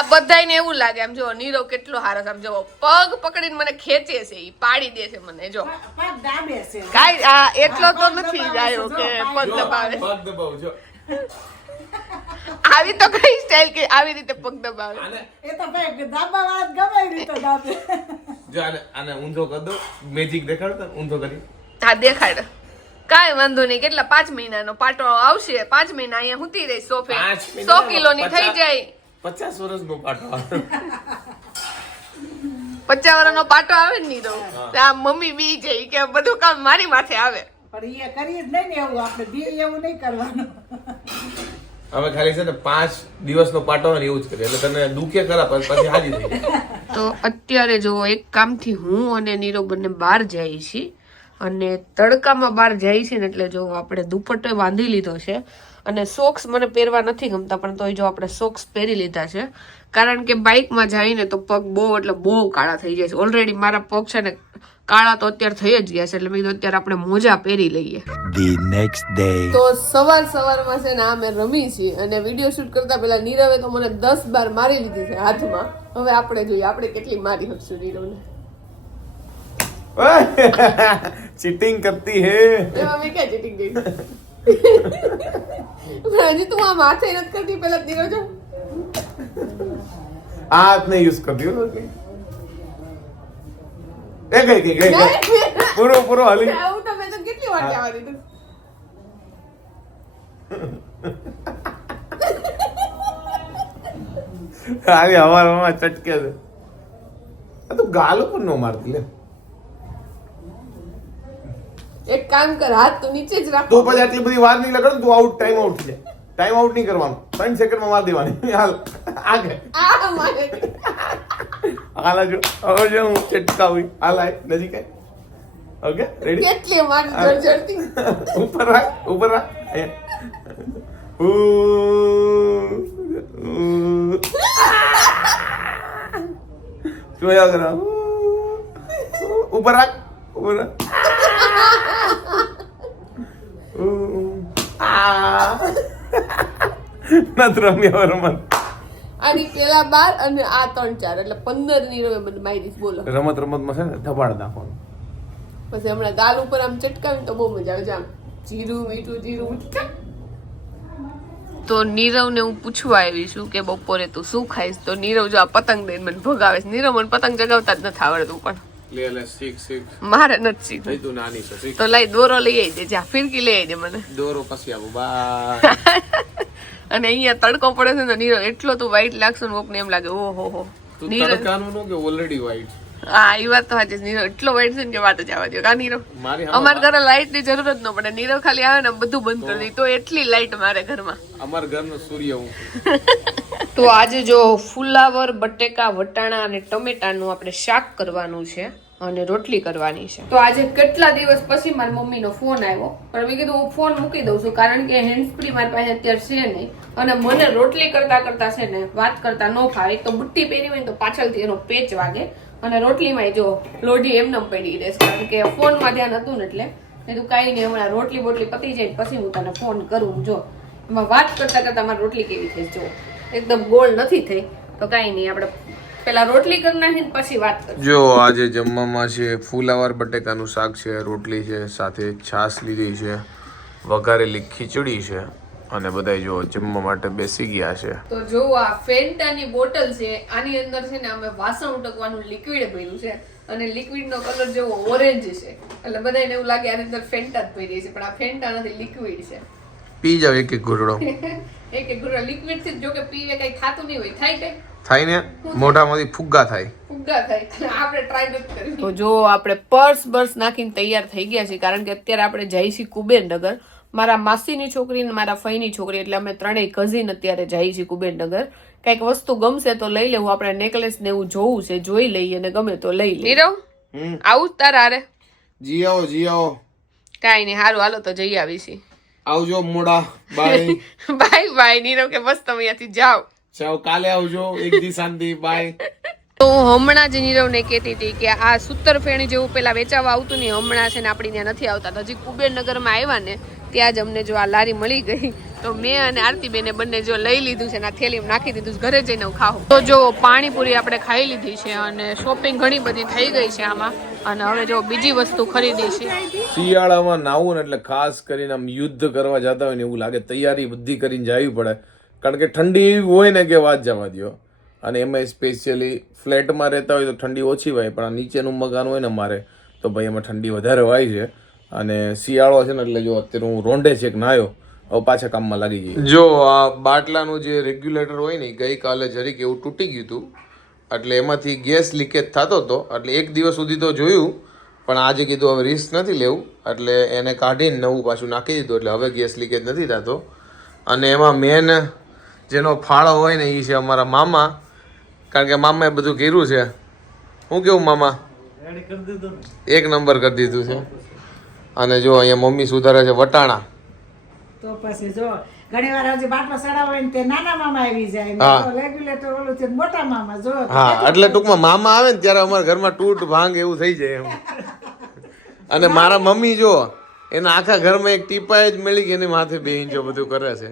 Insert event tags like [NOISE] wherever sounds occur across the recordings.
આ બધાને એવું લાગે આમ જો નીરવ કેટલો હારસ આમ જો પગ પકડીને મને ખેંચે છે ઈ પાડી દે છે મને જો. પગ દાબે છે. કાઈ આ એટલો તો નથી આવ્યો કે પગ દબાવે. પગ દબાવ જો. આવી તો કઈ સ્ટાઇલ કે આવી રીતે પગ દબાવે. એ તો ભાઈ દાબા વાળા ગમે એ રીતે દાબે. જો આને આને ઊંધો કર દો મેજિક દેખાડતા ઊંધો કરી. હા દેખાડ. કાંઈ વાંધો નહીં કેટલા? પાંચ મહિનાનો પાટો આવશે. પાંચ મહિના અહીંયા હુતી રહી સોફે. સો કિલોની થઈ જાય. પચાસ વર્ષનો પાટો આવે. પચાસ વર્ષનો પાટો આવે ને નીરો આ મમ્મી બી જાય કે બધું કામ મારી માથે આવે. પણ એ કરીએ જ નહીં ને એવું આપણે બે એવું નહીં કરવાનું. હવે ખાલી છે ને પાંચ દિવસનો પાટો ને એવું જ કરીએ. એટલે તને દુખે ખરા પણ પછી હાજી થઈ તો અત્યારે જો એક કામથી હું અને નીરો બંને બહાર જઈએ છીએ અને તડકામાં બહાર જઈએ છીએ ને એટલે જો આપણે દુપટ્ટો બાંધી લીધો છે અને સોક્સ મને પહેરવા નથી ગમતા પણ તોય જો આપણે સોક્સ પહેરી લીધા છે કારણ કે બાઇકમાં જઈને તો પગ બહુ એટલે બહુ કાળા થઈ જાય છે. ઓલરેડી મારા પગ છે ને કાળા તો અત્યારે થઈ જ ગયા છે એટલે મેં અત્યારે આપણે મોજા પહેરી લઈએ. The next day. તો સવાર સવારમાં છે ને આ અમે રમી છીએ અને વીડિયો શૂટ કરતા પહેલા નીરવે તો મને દસ બાર મારી લીધી છે હાથમાં. હવે આપણે જોઈએ આપણે કેટલી મારી શકશું નીરવને. ચીટિંગ [LAUGHS] કરતી હે. મમ્મી મેં ક્યાં ચીટિંગ કરી? [LAUGHS] હજી તું આ માથે નથી કરતી પેલા દીરો જો આ હાથ ને યુઝ કરતી હો એ ગઈ ગઈ ગઈ પૂરો પૂરો હલી. આવું તમે તો કેટલી વાર કહેવા દીધું આવી હવામાં ચટકે છે. આ તો ગાલ ઉપર નો મારતી લે. એક કામ કર હાથ તો નીચે જ રાખ તો પછી આટલી બધી વાર નહીં લગાડ તું આઉટ ટાઈમ આઉટ થઈ જાય ટાઈમ આઉટ નહીં કરવાનું ત્રણ સેકન્ડમાં માર દેવાની હાલ આગળ આ મારે હાલ જો હવે જો હું ચટકાવી હાલ આય નજીક આય ઓકે રેડી કેટલી મારી જળજળતી ઉપર રાખ ઉપર રાખ અહીંયા ઉ, ઉ. જોયા કરા ઉ, ઉપર રાખ ઉપર રાખ ઉ, આ. નથી રમ્યા રમત. આની પેલા બાર અને આ ત્રણ ચાર એટલે પંદર નીરવે મને મારી બોલો. રમત રમતમાં છે ને ધબાડ નાખવાનું. પછી હમણાં ગાલ ઉપર આમ ચટકાવી તો બહુ મજા આવે આમ. જીરું મીઠું જીરું તો નીરવને હું પૂછવા આવી છું કે બપોરે તું શું ખાઈશ? તો નીરવ જો આ પતંગ દઈને મને ભગાવે છે. નીરવ મને પતંગ ચગાવતા જ નથી આવડતું પણ. લે લે શીખ શીખ. મારે નથી થઈ તું નાની છે શીખ. તો લઈ દોરો લઈ આવી દે જા ફિરકી લઈ આવી દે મને. દોરો પછી આવું બા [LAUGHS] અને અહીંયા તડકો પડે છે ને તો એટલો તું વ્હાઈટ લાગશે ને કોકને એમ લાગે ઓહો હો. હો નીરવ તડકાનું કે ઓલરેડી વ્હાઈટ હા એ વાત તો સાચી. નીરવ એટલો વાઈટ છે ને કે વાત જ આવવા દો કા નીરવ મારી અમારા ઘરે લાઈટની જરૂર જ ન પડે નીરવ ખાલી આવે ને બધું બંધ કરી દે. તો એટલી લાઈટ મારે ઘરમાં. અમાર ઘરનો સૂર્ય હું. [LAUGHS] તો આજે જો ફુલાવર, બટેકા, વટાણા અને ટમેટાનું આપણે શાક કરવાનું છે અને રોટલી કરવાની છે. તો આજે કેટલા દિવસ પછી મારી મમ્મીનો ફોન આવ્યો? પણ મેં કીધું, હું ફોન મૂકી દઉં છું, કારણ કે હેન્ડ ફ્રી મારી પાસે અત્યારે છે નહીં અને મને રોટલી કરતા કરતા છે ને વાત કરતા ન ફાવે. તો બુટ્ટી પહેરી હોય તો પાછળથી એનો પેચ વાગે અને રોટલીમાં જો લોઢી એમને પડી રહેશે કારણ કે ફોનમાં ધ્યાન હતું ને એટલે કીધું, કાંઈ નહીં, હમણાં રોટલી બોટલી પતી જાય પછી હું તને ફોન કરું, જો. એમાં વાત કરતા કરતા મારી રોટલી કેવી થઈ જો. એકદમ ગોળ નથી થઈ. તો કાંઈ નહીં આપણે પેલા રોટલી કરી નાખી ને પછી વાત કરીએ જો આજે જમવામાં છે ફૂલાવર બટેકાનું શાક છે રોટલી છે સાથે છાશ લીધી છે વઘારેલી ખીચડી છે અને બધા જો જમવા માટે બેસી ગયા છે. તો જો આ ફેન્ટાની બોટલ છે આની અંદર છે ને અમે વાસણ ઉટકવાનું લિક્વિડ ભર્યું છે અને લિક્વિડનો કલર જેવો ઓરેન્જ છે. એટલે બધાને એવું લાગે આની અંદર ફેન્ટા જ ભરી છે પણ આ ફેન્ટા નથી લિક્વિડ છે. પી જાવ એક એક ઘૂંટડો [LAUGHS] એક એક લિક્વિડથી જો કે પીવે કઈ ખાતું નહીં હોય થાય કઈ થાય ને? મોઢામાંથી ફુગ્ગા થાય. ફુગ્ગા થાય આપણે ટ્રાય નથી કરી તો જો આપણે પર્સ બર્સ નાખીને તૈયાર થઈ ગયા છીએ કારણ કે અત્યારે આપણે જઈ છીએ કુબેરનગર મારા માસીની છોકરી ને મારા ફઈની છોકરી એટલે અમે ત્રણેય કઝિન અત્યારે જઈએ છીએ કુબેરનગર. કંઈક વસ્તુ ગમશે તો લઈ લેવું આપણે નેકલેસ ને એવું જોવું છે જોઈ લઈએ અને ગમે તો લઈ લઈએ. નીરવ હમ. આવું તારા હારે? જી આવો જી આવો. કાંઈ નહીં સારું હાલો તો જઈ આવી છીએ આવજો મોડા બાય બાય બાય નીરવ કે બસ તમે અહીંયાથી જાઓ. ચાલો કાલે આવજો. એક દી શાંતિ બાય [LAUGHS] તો હમણાં જ નીરવને કહેતી હતી કે આ સૂતર ફેણી જેવું પેલા વેચાવા આવતું ને હમણાં છે ને આપણી ત્યાં નથી આવતા. હજી કુબેરનગરમાં આવ્યા ને ત્યાં જ અમને જો આ લારી મળી ગઈ. તો મેં અને આરતી બેને બંને જો લઈ લીધું છે ને આ થેલીમાં નાખી દીધું છે ઘરે જઈને હું ખાઉં. તો જો પાણીપુરી આપણે ખાઈ લીધી છે અને શોપિંગ ઘણી બધી થઈ ગઈ છે આમાં. અને હવે જો બીજી વસ્તુ ખરીદી છે. શિયાળામાં નાવું ને એટલે ખાસ કરીને આમ યુદ્ધ કરવા જતા હોય ને એવું લાગે તૈયારી બધી કરીને જવી પડે. કારણ કે ઠંડી એવી હોય ને કે વાત જવા દો અને એમાં સ્પેશિયલી ફ્લેટમાં રહેતા હોય તો ઠંડી ઓછી હોય પણ આ નીચેનું મકાન હોય ને મારે તો ભાઈ એમાં ઠંડી વધારે હોય છે. અને શિયાળો છે ને એટલે જો અત્યારે હું રોંડે છે કે નાયો હવે પાછા કામમાં લાગી ગઈ. જો આ બાટલાનું જે રેગ્યુલેટર હોય ને ગઈકાલે જરીક એવું તૂટી ગયું હતું એટલે એમાંથી ગેસ લીકેજ થતો હતો એટલે એક દિવસ સુધી તો જોયું પણ આજે કીધું હવે રિસ્ક નથી લેવું એટલે એને કાઢીને નવું પાછું નાખી દીધું એટલે હવે ગેસ લીકેજ નથી થતો. અને એમાં મેન જેનો ફાળો હોય ને એ છે અમારા મામા કારણ કે મામાએ બધું કર્યું છે. હું કેવું મામા? એક નંબર કરી દીધું છે. અને જો અહીંયા મમ્મી સુધારે છે વટાણા. તો પછી જો ઘણી વાર હજી બાટલો સડાવો ને તે નાના મામા આવી જાય. રેગ્યુલેટર ઓલું છે મોટા મામા જો. હા એટલે ટૂંકમાં મામા આવે ને ત્યારે અમારા ઘરમાં તૂટ ભાંગ એવું થઈ જાય એમ. અને મારા મમ્મી જો એના આખા ઘરમાં એક ટીપાએ જ મળી ગઈ એની માથે બે ઇંચો બધું કરે છે.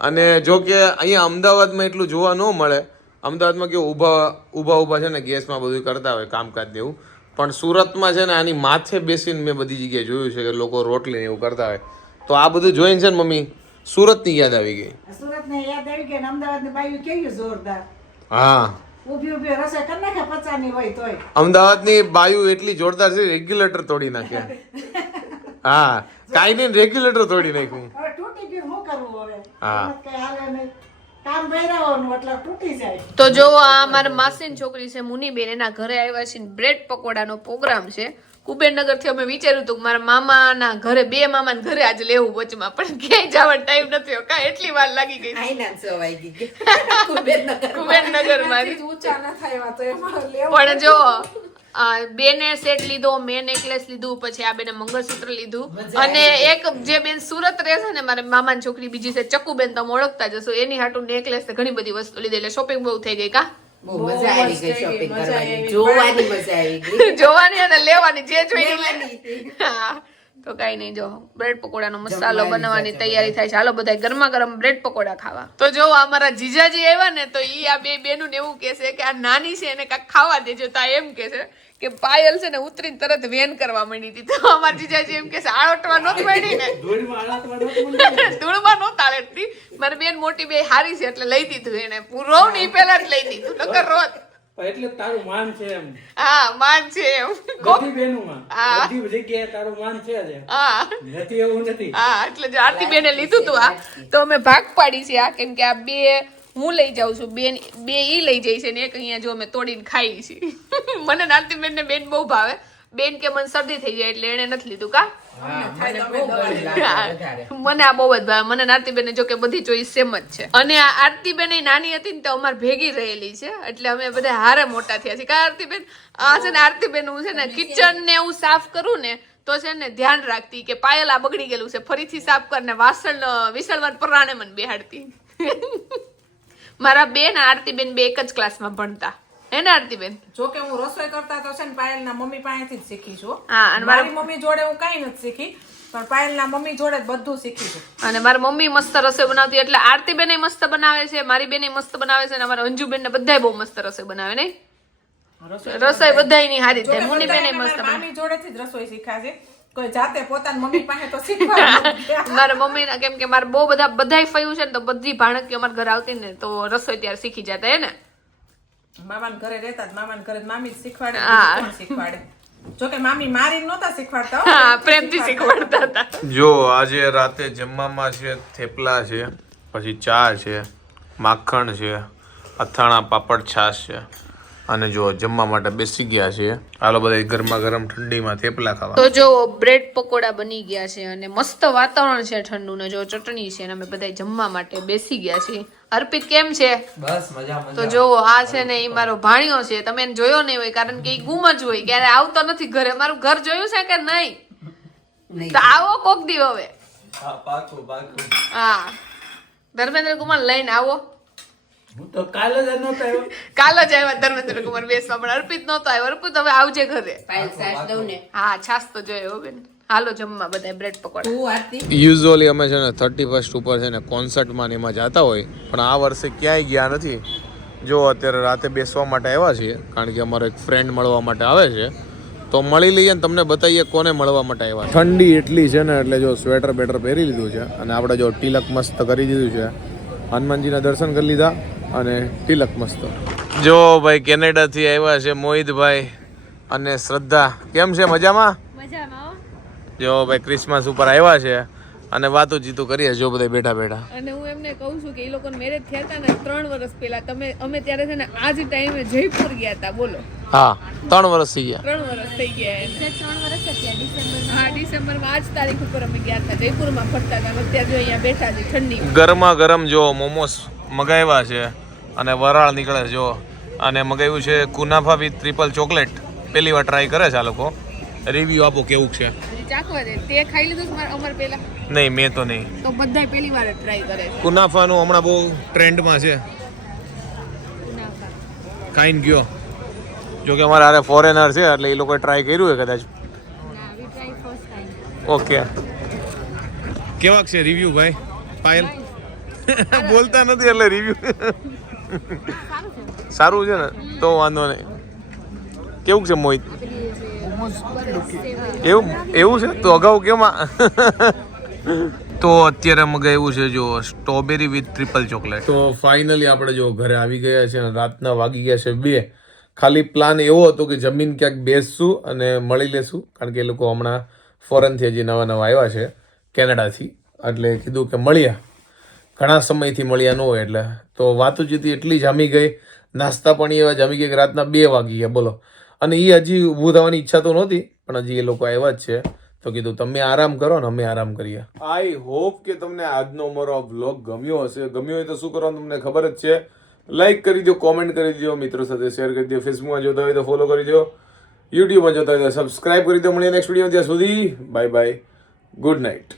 અને જો કે અહીંયા અમદાવાદમાં એટલું જોવા ન મળે. અમદાવાદમાં કેવું ઊભા ઊભા ઊભા છે ને ગેસમાં બધું કરતા હોય કામકાજ એવું. પણ સુરતમાં છે ને આની માથે બેસીને મેં બધી જગ્યાએ જોયું છે કે લોકો રોટલી એવું કરતા હોય. તો આ બધું જોઈને છે ને મમ્મી? સુરતની યાદ આવી ગઈ. સુરત ને યાદ આવી ગઈ ને અમદાવાદની બાયું કેવી જોરદાર. હા. ઊભી ઊભી રસોઈ કરી નાખે પચાની હોય તોય. અમદાવાદની બાયુ એટલી જોરદાર છે રેગ્યુલેટર તોડી નાખ્યા હા કાઈ નહીં રેગ્યુલેટર તોડી નાખ્યું હવે તૂટી ગયું શું કરવું હવે? હા. તો જો આ મારા માસીની છોકરી છે મુનીબેન. એના ઘરે આવ્યા છે બ્રેડ પકોડાનો પ્રોગ્રામ છે. કુબેરનગરથી અમે વિચાર્યું હતું કે મારા મામાના ઘરે બે મામાના ઘરે આજે લેવું વચમાં પણ ક્યાંય જવાનો ટાઈમ નથી કા કાંઈ એટલી વાર લાગી ગઈ. [LAUGHS] કુબેરનગરમાં ઊંચા ના થાય એવા એમાં લેવું પણ જો આ બેને સેટ લીધો મેં નેકલેસ લીધું પછી આ બેને મંગળસૂત્ર લીધું. અને એક જે બેન સુરત રહે છે ને મારા મામાની છોકરી બીજી છે ચકુબેન તમે ઓળખતા જશો એની હાટુ નેકલેસ ઘણી બધી વસ્તુ લીધી એટલે શોપિંગ બહુ થઈ ગઈ કા? બહુ મજા આવી ગઈ શોપિંગ કરવાની. જોવાની મજા આવી ગઈ. [LAUGHS] જોવાની અને લેવાની જે જોઈને હા [LAUGHS] તો કઈ નહીં જો બ્રેડ પકોડાનો મસાલો બનાવવાની તૈયારી થાય છે. હાલો બધા ગરમા ગરમ બ્રેડ પકોડા ખાવા. તો જો અમારા જીજાજી આવ્યા ને તો ઈ આ બે બેનું ને એવું કહેશે કે આ નાની છે એને કાંઈક ખાવા દેજો તો એમ કહેશે કે પાયલ છે ને ઉતરીને તરત વેન કરવા માંડી હતી. તો અમારા જીજાજી એમ કે આળોટવા નહોતી માંડી ને. ધૂળમાં નહોતા આળટતી. મારી બેન મોટી બે હારી છે એટલે લઈ દીધું એને. પૂરો ને પેલા જ લઈ દીધું નકર રોત. એટલે તારું માન છે એમ. હા માન છે એમ. બધી બહેનોમાં હા. બધી જગ્યાએ તારું માન છે જ હા. નથી એવું નથી. હા એટલે જો આરતી બેને લીધું તું આ. તો અમે ભાગ પાડી છે આ કેમ કે આ બે હું લઈ જાઉં છું. બેન બે ઈ લઈ જાય છે ને એક અહીંયા જો અમે તોડીને ખાઈ છીએ [LAUGHS] મને ને આરતી બેન ને બેન બહુ ભાવે. બેન કે મને શરદી થઈ જાય એટલે એને નથી લીધું કા? મને આ બહુ જ ભાવે. મને આરતી બેન જો કે બધી ચોઈસ સેમ જ છે. અને આ આરતી બેન નાની હતી ને તો અમારે ભેગી રહેલી છે. એટલે અમે બધા હારે મોટા થયા છીએ. કા આરતી બેન? આ છે ને આરતી બેન હું છે ને કિચન ને હું સાફ કરું ને તો છે ને ધ્યાન રાખતી કે પાયલ આ બગડી ગયેલું છે. ફરીથી સાફ કરીને વાસણ વિસળવાર પરાણે મને બેહાડતી. [LAUGHS] મારા બેન આરતી બેન બે એક જ ક્લાસમાં ભણતા. હે ને આરતી બેન જો કે હું રસોઈ કરતા તો છે ને પાયલના મમ્મી પાસેથી જ શીખી છું. હા અને મારી મમ્મી જોડે હું કઈ નથી શીખી પણ પાયલના મમ્મી જોડે બધું શીખી છું. અને મારી મમ્મી મસ્ત રસોઈ બનાવતી એટલે આરતી બેન મસ્ત બનાવે છે મારી બેન મસ્ત બનાવે છે અને અમારા અંજુ બેન ને બધાય બહુ મસ્ત રસોઈ બનાવે નહીં? રસોઈ બધાયની હારી જો કે થાય મુની બધા બેન મસ્ત મામી જોડેથી જ રસોઈ શીખ્યા છે કોઈ જાતે પોતાની મમ્મી પાસે તો શીખવા [LAUGHS] મારા મમ્મીના કેમ કે મારે બહુ બધા બધાય ફયું છે ને તો બધી ભાણકી અમારા ઘરે આવતી ને તો રસોઈ ત્યારે શીખી જતા હે ને? મામાના ઘરે રહેતા જ મામાના ઘરે મામી જ શીખવાડે. કોણ શીખવાડે? જોકે મામી મારી નહોતા શીખવાડતા હા પ્રેમથી શીખવાડતા હતા. જો આજે રાતે જમવામાં છે થેપલા છે પછી ચા છે માખણ છે અથાણા પાપડ છાશ છે. અને જો જમવા માટે બેસી ગયા છે. હાલો બધા ગરમા ગરમ ઠંડીમાં થેપલા ખાવા. તો જો બ્રેડ પકોડા બની ગયા છે અને મસ્ત વાતાવરણ છે ઠંડુ ને જો ચટણી છે અને અમે બધા જમવા માટે બેસી ગયા છીએ. અર્પિત કેમ છે? બસ મજા તો જો આ છે ને એ મારો ભાણિયો છે. તમે એને જોયો નહીં હોય કારણ કે એ ગુમ જ હોય. ક્યારે આવતો નથી ઘરે. મારું ઘર જોયું છે કે નહીં? નહીં. તો આવો કોક દી હવે. હા. ધર્મેન્દ્ર કુમાર લઈને આવો. હું તો કાલે જ નહોતો આવ્યો. કાલ જ આવ્યા ધર્મેન્દ્ર કુમાર બેસવા પણ અર્પિત નહોતો આવ્યો. અર્પિત હવે આવજે ઘરે. હા છાસ તો જોયો હો બેન. હાલો જમવા બધા બ્રેડ પકોડા. યુઝ્યુઅલી અમે છે ને થર્ટી ફર્સ્ટ ઉપર છે ને કોન્સર્ટમાં એમાં જતા હોય પણ આ વર્ષે ક્યાંય ગયા નથી. જો અત્યારે રાતે બેસવા માટે આવ્યા છીએ કારણ કે અમારો એક ફ્રેન્ડ મળવા માટે આવે છે. તો મળી લઈએ ને તમને બતાવીએ કોને મળવા માટે આવ્યા ઠંડી એટલી છે ને એટલે જો સ્વેટર બેટર પહેરી લીધું છે. અને આપણે જો તિલક મસ્ત કરી દીધું છે. હનુમાનજીના દર્શન કરી લીધા. અને તિલક મસ્ત. જો ભાઈ કેનેડાથી આવ્યા છે મોહિતભાઈ અને શ્રદ્ધા. કેમ છે? મજામાં? મજામાં જો ભાઈ ક્રિસમસ ઉપર આવ્યા છે અને વાતો જીતું કરીએ જો બધા બેઠા બેઠા. અને હું એમને કહું છું કે એ લોકોને મેરેજ થયા હતા ને ત્રણ વર્ષ પહેલા. તમે અમે ત્યારે છે ને આ જ ટાઈમે જયપુર ગયા હતા બોલો. હા ત્રણ વર્ષ થઈ ગયા. ત્રણ વર્ષ થઈ ગયા ત્રણ વર્ષ થયા ડિસેમ્બર હા ડિસેમ્બરમાં આજ તારીખ ઉપર અમે ગયા હતા જયપુરમાં ફરતા હતા. અત્યારે જો અહીંયા બેઠા છે ઠંડી ગરમા ગરમ જો મોમોસ મગાવ્યા છે અને વરાળ નીકળે છે જો. અને મગાવ્યું છે કુનાફા વિથ ટ્રિપલ ચોકલેટ. પહેલી વાર ટ્રાય કરે છે આ લોકો. રિવ્યુ આપો કેવું છે. હજી ચાખવા દે. તે ખાઈ લીધું અમાર પહેલા? નહીં મેં તો નહીં. તો બધાય પહેલી વાર ટ્રાય કરે કુનાફાનું હમણાં બહુ ટ્રેન્ડમાં છે. ખાઈને ગયો. જો કે અમારે હારે ફોરેનર છે એટલે એ લોકોએ ટ્રાય કર્યું છે કદાચ. ઓકે કેવાક છે રિવ્યુ ભાઈ? પાયલ [LAUGHS] બોલતા નથી એટલે રિવ્યુ સારું છે ને, તો વાંધો નહીં. કેવું છે મોહિત? એવું એવું છે? તો અગાઉ કેમાં [LAUGHS] તો અત્યારે મગાવ્યું છે, જો સ્ટ્રોબેરી વિથ ટ્રિપલ ચોકલેટ તો ફાઇનલી આપણે જો ઘરે આવી ગયા છે રાતના વાગી ગયા છે બે. ખાલી પ્લાન એવો હતો કે જમીન ક્યાંક બેસશું અને મળી લેશું, કારણ કે એ લોકો હમણાં ફોરેનથી હજી નવા નવા આવ્યા છે, કેનેડાથી. એટલે કીધું કે મળ્યા ઘણા સમયથી મળ્યા ન હોય એટલે. તો વાતો જુદી એટલી જામી ગઈ. નાસ્તા પણ એવા જામી ગઈ કે રાતના બે વાગી ગયા, બોલો. અને એ હજી ઊભું થવાની ઈચ્છા તો નહોતી, પણ હજી એ લોકો આવ્યા જ છે. તો કીધું, તમે આરામ કરો ને અમે આરામ કરીએ. આઈ હોપ કે તમને આજનો મારો વ્લોગ ગમ્યો હશે. ગમ્યો હોય તો શું કરવાનું તમને ખબર જ છે. લાઈક કરી દો કોમેન્ટ કરી દો મિત્રો સાથે શેર કરી દો ફેસબુકમાં જોતા હોય તો ફોલો કરી દો યુટ્યુબમાં જોતા હોય તો સબસ્ક્રાઈબ કરી દો મળીએ નેક્સ્ટ વીડિયો ત્યાં સુધી બાય બાય ગુડ નાઇટ